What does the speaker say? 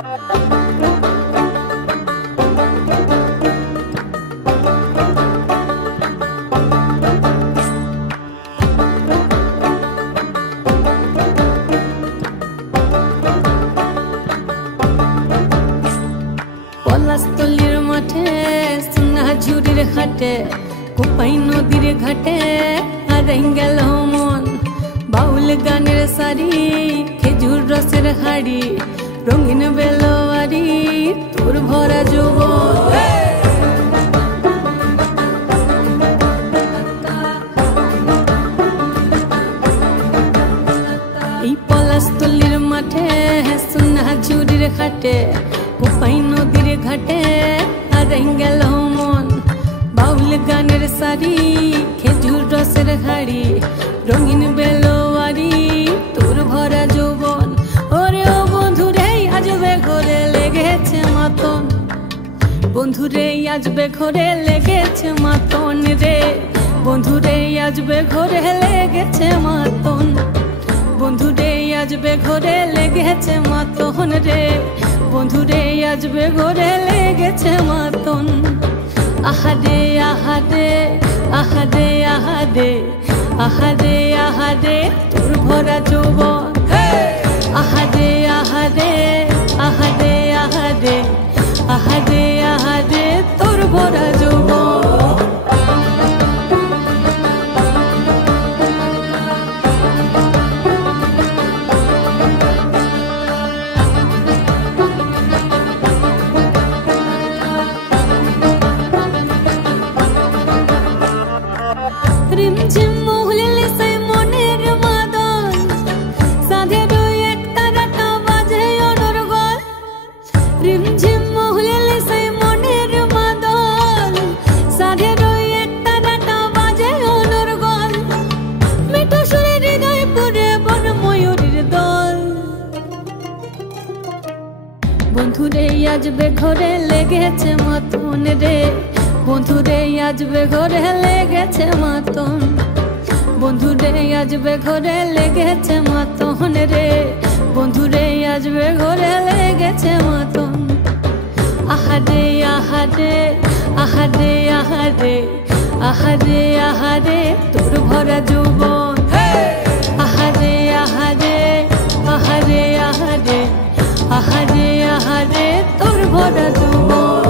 পলাশতলির মাঠে সোনা ঝুড়ির ঘাটে কোপাই নদীর ঘাটে হারাই গেল মন বাউল গানের শাড়ি খেজুর রসের হাড়ি রঙিন বেলোয়ারি তোর ভরা যৌবন এই পলাশতলির মাঠে সোনা ঝুড়ির ঘাটে কোপাই নদীর ঘাটে হারাই গেল মন বাউল গানের শাড়ি খেজুর রসের হাড়ি রঙিন বেলোয়ারি তোর ভরা যৌবন ওরে ও বন্ধুরে আজবে ঘরে লেগেছে মাতন বন্ধুরে আজবে ঘরে লেগেছে মাতন রে বন্ধুরে আজবে ঘরে লেগেছে মাতন বন্ধুরে আজবে ঘরে লেগেছে মাতন রে বন্ধুরে আজবে ঘরে লেগেছে মাতন আহারে আহারে আহারে আহারে আহারে আহারে তোর ভরা যৌবন আহারে আহারে আহারে আহারে আহারে আহারে তোর ভরা যৌবন রিমঝিম মহুলিলে সেই মনের মাদল সাধের এক তারাটা বাজে অনর্গল রিমঝিম মহুলিলে সেই মনের মাদল সাধের এক তারাটা বাজে অনর্গল মিঠো সুরে হৃদয় পুরে বন ময়ূরীর দল বন্ধুরে আজবে ঘরে লেগেছে মাতন রে বন্ধুরে আজবে ঘরে লেগেছে মাতন বন্ধুরে আজবে ঘরে লেগেছে মাতন রে বন্ধুরে আজবে ঘরে লেগেছে মাতন আহারে আহারে আহারে আহারে আহারে আহারে তোর ভরা যৌবন আহারে আহারে আহারে আহারে আহারে আহারে তোর ভরা যৌবন